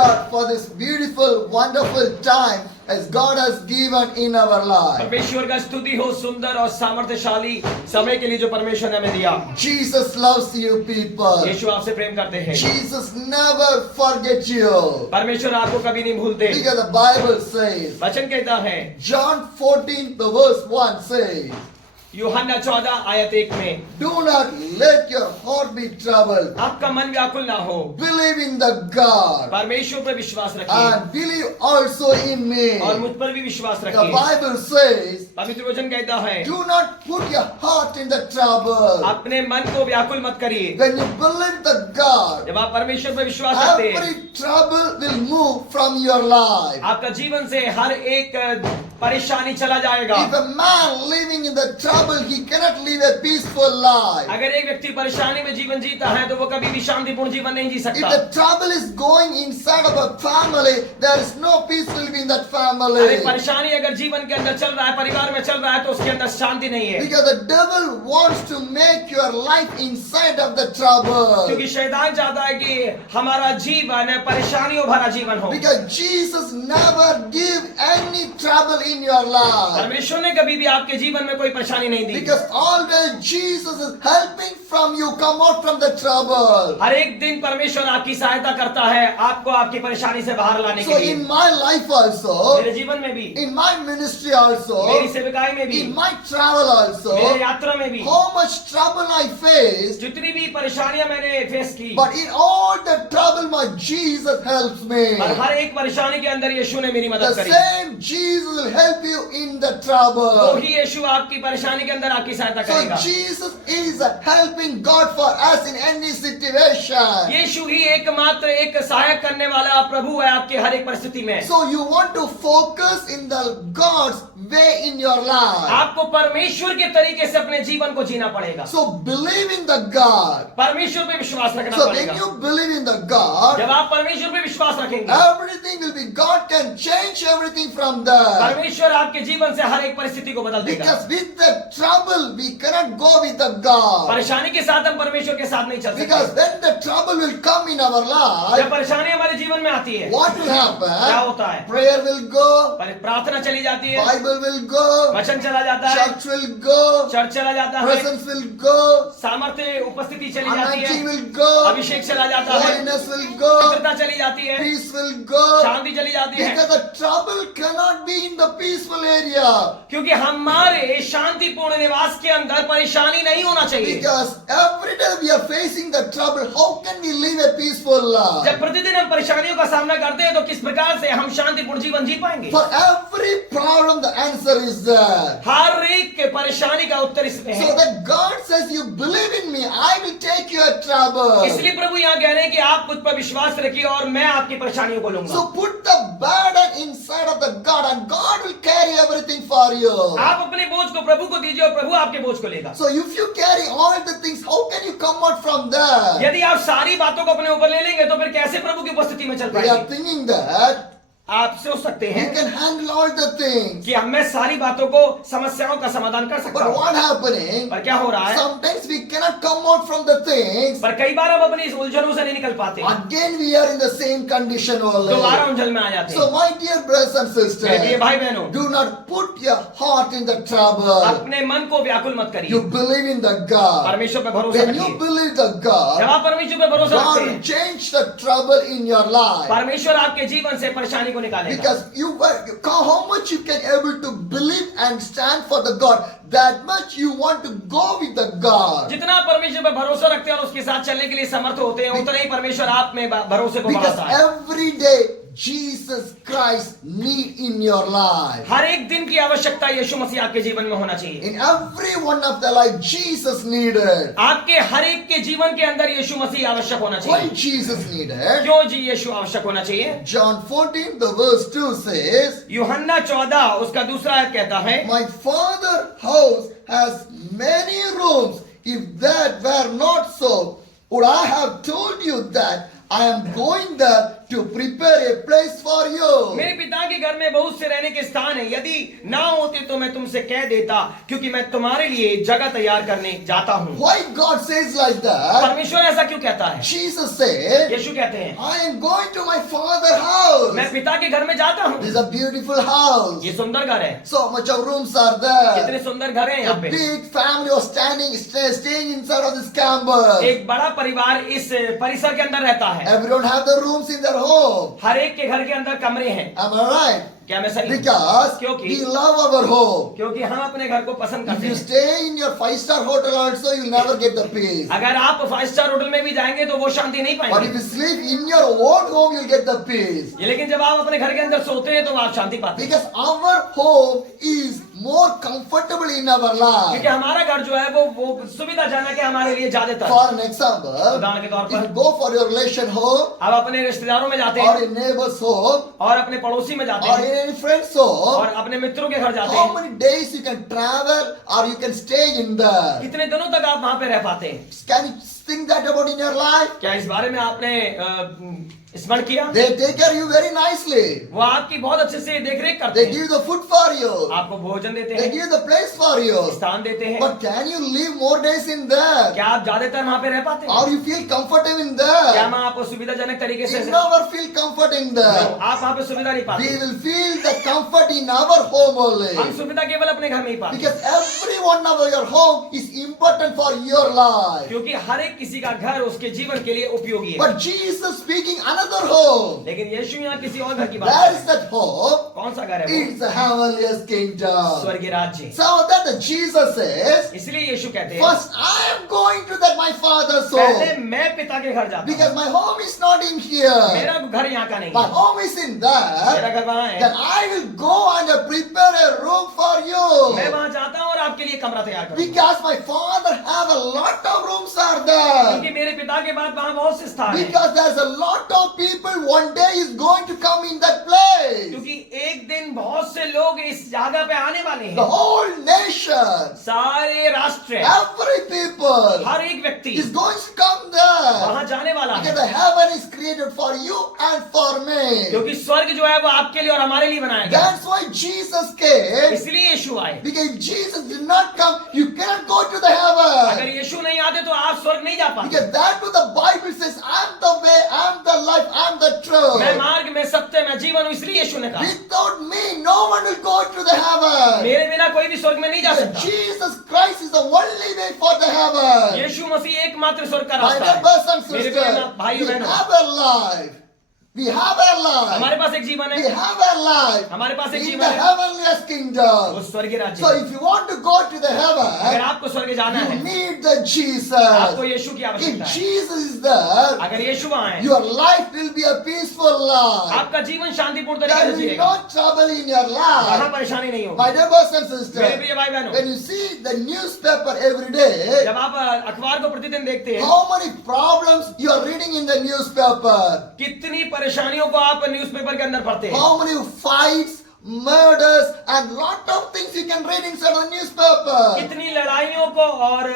God for this beautiful, wonderful time as God has given in our life. परमेश्वर का स्तुति हो सुंदर और सामर्थ्यशाली समय के लिए जो परमेश्वर ने हमें दिया। Jesus loves you people. यीशु आपसे प्रेम करते हैं। Jesus never forget you. परमेश्वर आपको कभी नहीं भूलते। Because the Bible says, वचन कहता है John 14 the verse 1 says, यूहन्ना 14 आयत 1 में, do not let your heart be troubled. आपका मन व्याकुल ना हो, Believe in the God परमेश्वर पर विश्वास रखिए and believe also in me. और मुझ पर भी विश्वास The रखिए। Bible says, पवित्र वचन कहता है do not put your heart in the trouble. अपने मन को व्याकुल मत करिए। When you believe the God, जब आप परमेश्वर पर विश्वास रखते हैं, every trouble will move from your life. आपका जीवन से हर एक परेशानी चला जाएगा। If a man living in the trouble, he cannot live a peaceful life. अगर एक व्यक्ति परेशानी में जीवन जीता है तो वो कभी भी शांतिपूर्ण जीवन नहीं जी If सकता। the trouble is going inside of a family, there is no peace will be in that अरे family. परेशानी अगर जीवन के अंदर चल रहा है, परिवार में चल रहा है, तो उसके अंदर शांति नहीं है। Because the devil wants to make your life inside of the trouble. क्योंकि शैतान चाहता है कि हमारा जीवन परेशानियों भरा जीवन हो। Because Jesus never give any trouble in your life. परमेश्वर ने कभी भी आपके जीवन में कोई परेशानी नहीं दी। Because always Jesus is helping from you come out from the trouble. हर एक दिन परमेश्वर आपकी सहायता करता है आपको आपकी परेशानी से बाहर लाने So के लिए। in my life also, मेरे जीवन में भी, in my ministry also, मेरी सेवकाई में भी, in my travel also, मेरे यात्रा में भी, how much trouble I faced, जितनी भी परेशानियां मैंने फेस की, but in all the trouble my Jesus helps me. और हर एक परेशानी के अंदर यीशु ने मेरी The मदद करी। same Jesus will help you in the वो trouble. ही यीशु आपकी परेशानी के अंदर आपकी सहायता So करेगा। Jesus is a helping God for us in any situation. यीशु ही एकमात्र एक सहायक करने वाला प्रभु है आपके हर एक परिस्थिति में। So you want to focus in the God's way in your life. आपको परमेश्वर के तरीके से अपने जीवन को जीना पड़ेगा। So believe in the God. परमेश्वर पे विश्वास रखना So पड़ेगा। when you believe in the God, जब आप परमेश्वर पे विश्वास रखेंगे, everything will be, God can change everything from there. परमेश्वर आपके जीवन से हर एक परिस्थिति को बदल देगा। Because with the trouble, we cannot go with the God. परेशानी के साथ हम परमेश्वर के साथ नहीं चल Because सकते। when the trouble will come in our जब life, परेशानी हमारे जीवन में आती है, what will क्या happen? होता है? Prayer will go, प्रार्थना चली जाती है, Bible will go, वचन चला जाता है, church will go, चर्च चला जाता है, presence will go, सामर्थ्य उपस्थिति चली जाती anointing है, will go, अभिषेक चला जाता है, holiness will go, पवित्रता चली जाती है, peace will go. शांति चली जाती है। Because the trouble cannot be in the peaceful area. क्योंकि हमारे शांतिपूर्ण निवास के अंदर परेशानी नहीं होना चाहिए। Because every day we are facing the trouble, how can we live a peaceful life? जब प्रतिदिन हम परेशानियों का सामना करते हैं तो किस प्रकार से हम शांतिपूर्ण जीवन जी पाएंगे? For every problem, the answer is there. हर एक परेशानी का उत्तर इसमें So है। that God says, you believe in me, I will take your trouble. इसलिए प्रभु यहाँ कह रहे हैं कि आप मुझ पर विश्वास रखिए और मैं आपकी परेशानियों को लूंगा। So put the burden inside of the God and God will carry everything for you. आप अपने बोझ को प्रभु को दीजिए और प्रभु आपके बोझ को लेगा। So if you carry all the things, how can you come out from there? यदि आप सारी बातों को अपने ऊपर ले लेंगे तो फिर कैसे प्रभु की उपस्थिति में चल We are पाएंगे? thinking that आप सोच सकते you हैं can handle all the things. कि मैं सारी बातों को समस्याओं का समाधान कर सकता But हूँ, what happening? पर क्या हो रहा है? Sometimes we cannot come out from the things. पर कई बार हम अपनी इस उलझनों से नहीं निकल पाते, Again we are in the same condition only. दोबारा उलझन में आ जाते So हैं। my dear brothers and मेरे प्रिय sisters, भाई बहनों, do not put your heart in the trouble. अपने मन को व्याकुल मत करिए, You believe in the God. परमेश्वर पे भरोसा When you रखिए। believe the जब God, आप परमेश्वर पे भरोसा God रखते will हैं, change the trouble in your life. परमेश्वर आपके जीवन से परेशानी को निकालेगा। Because how much you can able to believe and stand for the God, that much you want to go with the God. जितना आप परमेश्वर पे भरोसा रखते हैं और उसके साथ चलने के लिए समर्थ होते हैं, उतना ही परमेश्वर आप में भरोसे को Because बढ़ाता है। every day Jesus Christ need in your life. हर एक दिन की आवश्यकता यीशु मसीह आपके जीवन में होना चाहिए। In every one of the life, Jesus needed. आपके हर एक के जीवन के अंदर यीशु मसीह आवश्यक होना Why चाहिए। Jesus needed? क्यों जी यीशु आवश्यक होना चाहिए? John 14, the verse 2 says, यूहन्ना 14 उसका दूसरा आयत कहता है, My Father's house has many rooms. If that were not so, would I have told you that I am going there to prepare a place for you. मेरे पिता के घर में बहुत से रहने के स्थान है, यदि ना होते तो मैं तुमसे कह देता, क्योंकि मैं तुम्हारे लिए जगह तैयार करने जाता हूँ। Why God says like that? परमेश्वर ऐसा क्यों कहता है? Jesus said, यीशु कहते हैं, I am going to my Father's house. मैं पिता के घर में जाता हूँ। This is a beautiful house. ये सुंदर घर है, So much of rooms are there. कितने सुंदर घर हैं यहाँ A पे। big family was staying inside of this campus. एक बड़ा परिवार इस परिसर के अंदर रहता है। Everyone have the rooms in their home. हर एक के घर के अंदर कमरे हैं। Am I right? क्या मैं सही हूँ? Because क्योंकि we love our home. क्योंकि हम अपने घर को पसंद If करते you हैं। stay in your 5-star hotel also, you'll never get the peace. अगर आप 5 स्टार होटल में भी जाएंगे तो वो शांति नहीं But if पाएंगे। you sleep in your own home, you'll get the peace. ये लेकिन जब आप अपने घर के अंदर सोते हैं तो आप शांति पाते हैं, Because our home is more comfortable in our life. क्योंकि हमारा घर जो है वो सुविधाजनक है हमारे लिए ज्यादातर। For an example, उदाहरण के तौर if you पर go for your relation home आप अपने रिश्तेदारों में जाते or हैं a neighbor's home और अपने पड़ोसी में जाते or हैं in any friend's home, और अपने मित्रों के घर जाते how हैं, many days you can travel or you can stay in there? कितने दिनों तक आप वहां पे रह पाते हैं? Can you think that about in your life? क्या इस बारे में आपने स्मरण किया? They take care of you very nicely. वो आपकी बहुत अच्छे से देखरेख करते They हैं, give the food for you. आपको भोजन देते They हैं, give the place for you. स्थान देते हैं। But can you live more days in there? क्या आप ज्यादातर वहां पे रह पाते हैं? Or you feel comfortable in क्या there? हम आपको सुविधाजनक तरीके से We never feel comfort in there. आप वहां पे सुविधा नहीं We पाते? will feel the comfort in our home only. हम सुविधा केवल अपने घर में ही पाते हैं, Because every one of your home is important for your life. क्योंकि हर एक किसी का घर उसके जीवन के लिए उपयोगी है। But Jesus speaking another home. लेकिन यीशु यहाँ किसी और घर की बात Where कर is that home? कौन सा घर है वो? It's the heavenliest kingdom. स्वर्गीय राज्य। So that the Jesus says, इसलिए यीशु कहते हैं, first I am going to that my Father's पहले home. मैं पिता के घर जाता Because हूँ, my home is not in here. मेरा घर यहाँ का नहीं My है, home is in मेरा there. घर वहाँ Then है। I will go and prepare a room for मैं you. वहाँ जाता हूँ और आपके लिए कमरा तैयार करूँगा, Because my Father have a lot of rooms are there. क्योंकि मेरे पिता के बाद वहाँ बहुत से स्थान हैं, Because there's a lot of people one day is going to come in that place. क्योंकि एक दिन बहुत से लोग इस जगह पे आने वाले The हैं। whole nation, सारे राष्ट्र, every people हर एक व्यक्ति is going to come there. वहाँ जाने वाला Because है, the heaven is created for you and for me. क्योंकि स्वर्ग जो है वो आपके लिए और हमारे लिए बनाया गया। That's why Jesus came. इसलिए यीशु आए। Because if Jesus did not come, you cannot go to the अगर heaven. यीशु नहीं आते तो आप स्वर्ग नहीं जा पाते। Because that's what the Bible says. I'm the way, I'm the life, I'm the मैं truth. मार्ग में सत्य में जीवन हूँ, इसलिए यीशु ने कहा Without me, no one will go to the heaven. मेरे बिना कोई भी स्वर्ग में नहीं जा Because सकता। Jesus Christ is the only way for the heaven. यीशु मसीह एकमात्र स्वर्ग का My रास्ता dear है। brothers and मेरे sisters, प्रिय भाइयों we बहनों, have a life. We have a life. हमारे पास एक जीवन We है, have a life हमारे पास एक in जीवन the है, heavenliest वो kingdom. स्वर्गीय राज्य So है। if you want to go to the अगर heaven, आपको स्वर्ग जाना you है, need the Jesus. आपको यीशु की If आवश्यकता है। Jesus is there, अगर यीशु वहाँ है, your life will be a peaceful life. आपका जीवन शांतिपूर्ण तरीके There से will be जिएगा, no trouble in your वहाँ life. परेशानी नहीं होगी। My dear brothers and मेरे sisters, प्रिय भाई बहनों, when you see the newspaper every day, जब आप अखबार को प्रतिदिन देखते हैं, how many problems you are reading in the newspaper? कितनी परेशानियों को आप न्यूज़पेपर के अंदर पढ़ते हैं, How many fights, murders, and lot of things you can read inside the newspaper? कितनी लड़ाइयों को और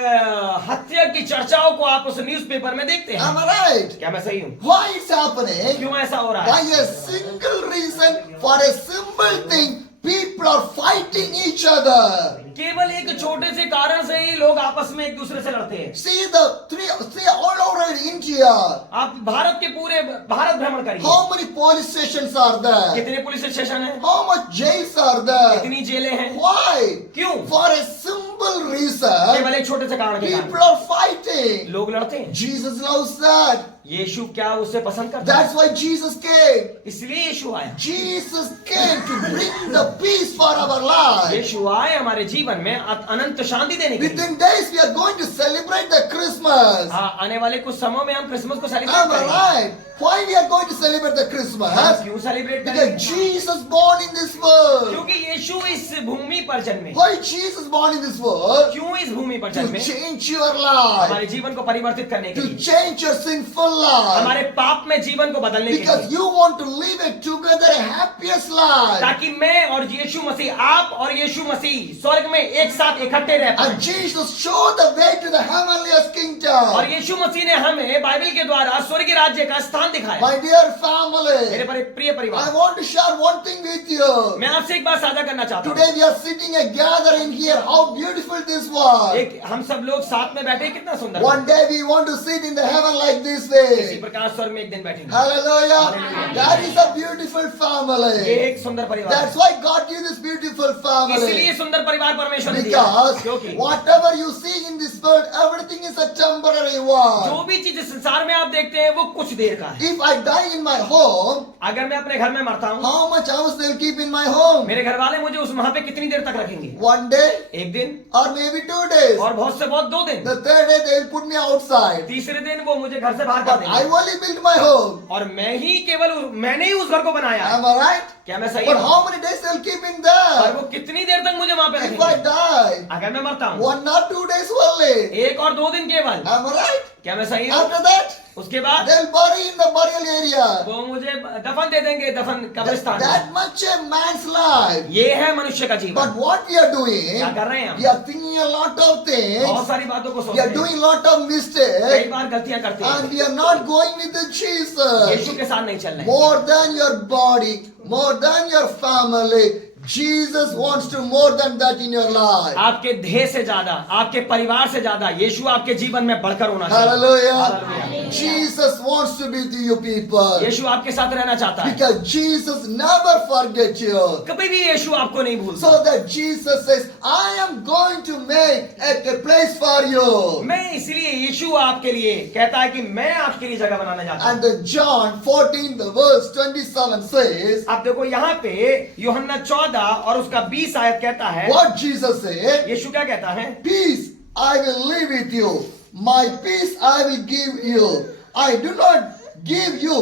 हत्या की चर्चाओं को आप उस न्यूज़पेपर में देखते Am हैं। I right? क्या मैं सही हूँ? Why it's happening? क्यों ऐसा हो रहा By है? a single reason, for a simple thing, people are fighting each other. केवल एक छोटे से कारण से ही लोग आपस में एक दूसरे से लड़ते हैं। See all over India. आप भारत के पूरे भारत भ्रमण करिए, How many police stations are there? कितने पुलिस स्टेशन हैं, How much jails are there? कितनी जेलें हैं। Why? क्यों? For a simple reason, केवल एक छोटे से कारण के people कारण are fighting. लोग लड़ते हैं। Jesus loves that. यीशु क्या उसे पसंद करता है? That's why Jesus came. इसलिए यीशु आया। Jesus came to bring the peace for our life. यीशु आए हमारे जीवन में अनंत शांति देने के लिए। Within days we are going to celebrate the Christmas. हाँ, आने वाले कुछ समय में हम क्रिसमस को सेलिब्रेट Am I करेंगे। right? Why we are going to celebrate the हम Christmas? क्यों सेलिब्रेट Because करेंगे? Jesus born in this world. क्योंकि यीशु इस भूमि पर जन्मे। Why Jesus born in this world? क्यों इस भूमि पर To जन्मे? change your life. हमारे जीवन को परिवर्तित करने के To लिए, change your sinful life. हमारे पाप में जीवन को बदलने के Because लिए, you want to live it together a happiest life. ताकि मैं और यीशु मसीह, आप और यीशु मसीह स्वर्ग में एक साथ इकट्ठे रह पाएं। And Jesus showed the way to the heavenliest और kingdom. यीशु मसीह ने हमें बाइबल के द्वारा स्वर्गीय राज्य का स्थान दिखाया। My dear मेरे family, प्रिय I परिवार, want to share one thing with you. मैं आपसे एक बात साझा करना चाहता हूँ। Today we are sitting and gathering here. How beautiful this was. एक हम सब लोग साथ में बैठे, कितना सुंदर। One day we want to sit in the heaven like this इसी way. प्रकार स्वर्ग में एक दिन बैठेंगे। Hallelujah. Hallelujah. That is a beautiful ये family. एक सुंदर परिवार है। That's why God gave this beautiful इसलिए family. सुंदर परिवार परमेश्वर ने दिया, Because क्योंकि whatever you see in this world, everything is a temporary जो one. भी चीज इस संसार में आप देखते हैं वो कुछ देर का है। If I die in my home, अगर मैं अपने घर में मरता हूँ, how much hours they'll keep in my home? मेरे घर वाले मुझे उस वहां पे कितनी देर तक रखेंगे? One day एक दिन, or maybe 2 days. और बहुत से बहुत 2 दिन। The third day they'll put me outside. तीसरे दिन वो मुझे घर से बाहर कर But I देंगे, only built my home. और मैंने ही उस घर को बनाया है। Am I right? क्या मैं सही But हूँ? how many days they'll keep in और there? वो कितनी देर तक मुझे वहां पे If I रखेंगे? die, अगर मैं मरता हूँ, 1 or 2 days only. 1 और 2 दिन केवल। Am I right? क्या मैं सही हूँ? After that, उसके बाद they'll bury in the burial area. वो मुझे दफन दे देंगे, दफन कब्रिस्तान में। That much a man's life. ये है मनुष्य का But जीवन। what we are doing, क्या कर रहे हैं हम? we are thinking a lot of things. बहुत सारी बातों को We सोचते are हैं, doing lot of कई mistakes. बार गलतियां करते And हैं, we are not going with the Jesus. यीशु के साथ नहीं चल रहे। More than your body, more than your family, Jesus wants to more than that in your life. आपके देह से ज्यादा, आपके परिवार से ज्यादा यीशु आपके जीवन में बढ़कर होना चाहिए। Hallelujah. Hallelujah. Jesus wants to be with you people. यीशु आपके साथ रहना चाहता है। Because Jesus never forget you. कभी भी यीशु आपको नहीं भूलता। So that Jesus says, I am going to make a place for you. मैं इसलिए यीशु आपके लिए कहता है कि मैं आपके लिए जगह बनाना चाहता हूँ। And the John 14, the verse 27 says, अब देखो यहाँ पे यूहन्ना 14 और उसका 20 आयत कहता है, what Jesus said, यीशु क्या कहता है? peace I will live with you. My peace I will give you. I do not give you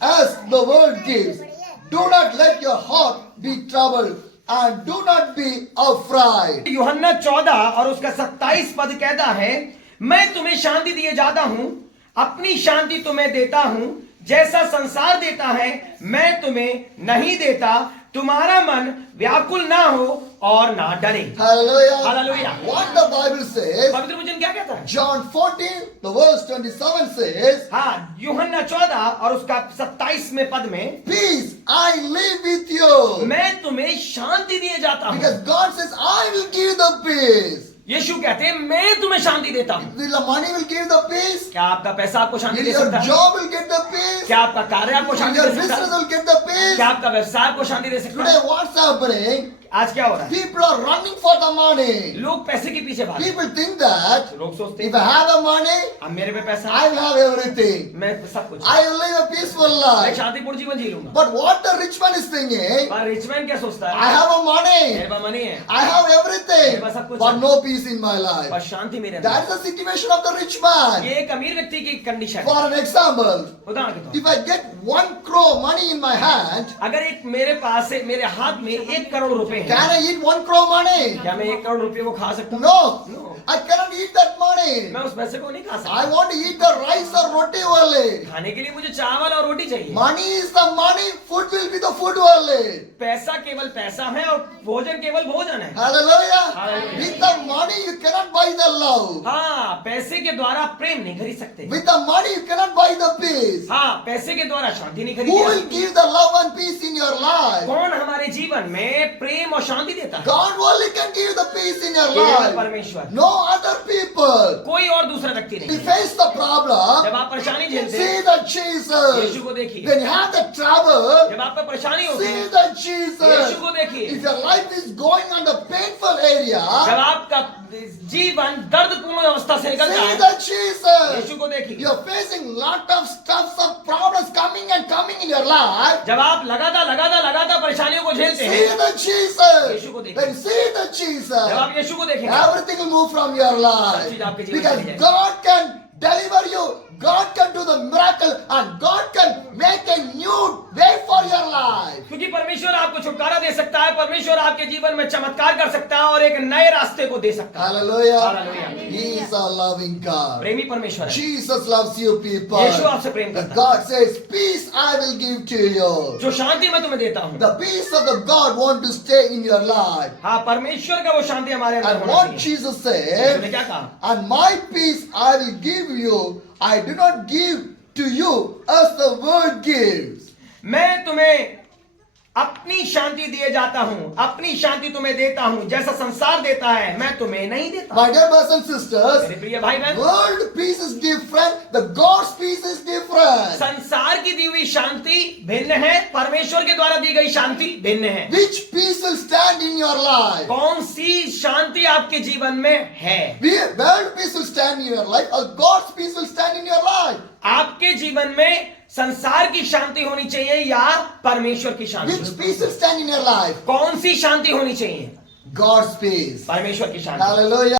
as the world gives. Do not let your heart be troubled and do not be afraid. यूहन्ना 14 और उसका 27 पद कहता है, मैं तुम्हें शांति दिए जाता हूं, अपनी शांति तुम्हें देता हूं, जैसा संसार देता है मैं तुम्हें नहीं देता। तुम्हारा मन व्याकुल ना हो और ना डरे। Hallelujah. Hallelujah. What the Bible says, पवित्र वचन क्या कहता है? John 14, the verse 27 says, हाँ, यूहन्ना 14 और उसका 27वें पद में, peace I live with you. मैं तुम्हें शांति दिए जाता हूं। Because God says, I will give the peace. यीशु कहते हैं मैं तुम्हें शांति देता हूं। Will the money will give the peace? क्या आपका पैसा आपको शांति Will दे your सकता है? job will get the peace? क्या आपका कार्य आपको Will शांति your दे सकता business है? will get the peace? क्या आपका व्यवसाय आपको शांति दे सकता Today है? what's happening? आज क्या हो रहा है? People are running for the money. लोग पैसे के पीछे भाग रहे People think that हैं। लोग सोचते if हैं I have the money, अब मेरे पे पैसा I है, will have everything. मैं सब कुछ, I will live a peaceful मैं life. शांतिपूर्ण जीवन जी लूंगा। But what the rich man is thinking, पर रिचमैन क्या सोचता I है? have a मेरे money, पास मनी है, I have everything, मेरे पास सब कुछ but है, no peace in my पर life. शांति मेरे अंदर। That's the situation of the rich man. ये एक अमीर व्यक्ति की कंडीशन है। For an example, उदाहरण के तौर if I get 1 crore money in my hand, पर, अगर एक मेरे पास से मेरे हाथ में 1 करोड़ रुपए हैं, can I eat 1 crore money? क्या मैं 1 करोड़ रुपए को खा सकता हूँ? No, No. I cannot eat that money. मैं उस पैसे को नहीं खा I सकता। want to eat the rice or roti only. खाने के लिए मुझे चावल और रोटी चाहिए। Money is the money, food will be the food only. पैसा केवल पैसा है और भोजन केवल भोजन है। Hallelujah. Hallelujah. With the money you cannot buy the love. हाँ, पैसे के द्वारा प्रेम नहीं खरीद सकते। With the money you cannot buy the peace. हाँ, पैसे के द्वारा शांति नहीं Who खरीदी will जाती। give the love and peace in your life? कौन हमारे जीवन में प्रेम और शांति देता है? God only can give the peace in your केवल life. परमेश्वर, No other people. कोई और दूसरा व्यक्ति We नहीं। face the problem. जब आप परेशानी झेलते हैं, See the Jesus. यीशु को देखिए। When you have the trouble, जब आप पे परेशानी होती see है, the यीशु Jesus. को देखिए। If your life is going on the painful area, जब आपका जीवन दर्दपूर्ण अवस्था से निकल see जाए, the Jesus. यीशु को देखिए। You're facing lot of stuff, of problems coming and coming in your life. जब आप लगातार परेशानियों को झेलते See हैं, the Jesus. यीशु को देखिए। When you see the जब Jesus, आप यीशु को देखेंगे, everything will move from your life. चीज आपके जीवन Because में जाएगी। God can deliver you. God can do the miracle and God can make a new way for your life. क्योंकि परमेश्वर आपको छुटकारा दे सकता है, परमेश्वर आपके जीवन में चमत्कार कर सकता है और एक नए रास्ते को दे सकता है। Hallelujah. Hallelujah. He is a loving God. प्रेमी परमेश्वर है। Jesus loves you people. यीशु आपसे प्रेम करता है। God says, peace I will give to you. जो शांति मैं तुम्हें देता हूँ। The peace of the God want to stay in your life. हाँ, परमेश्वर का वो शांति हमारे अंदर And होना what चाहिए। Jesus यीशु ने said, क्या कहा? and my peace I will give you. I do not give to you as the world gives. मैं तुम्हें अपनी शांति दिए जाता हूँ, अपनी शांति तुम्हें देता हूँ, जैसा संसार देता है मैं तुम्हें नहीं देता। My dear brothers and sisters, मेरे प्रिय भाई बहन, world peace is different. The God's peace is different. संसार की दी हुई शांति भिन्न है, परमेश्वर के द्वारा दी गई शांति भिन्न है। Which peace will stand in your life? कौन सी शांति आपके जीवन में है? World peace will stand in your life, or God's peace will stand in your life? आपके जीवन में संसार की शांति होनी चाहिए या परमेश्वर की शांति? Which peace will stand in your life? कौन सी शांति होनी चाहिए? God's peace. परमेश्वर की शांति। Hallelujah.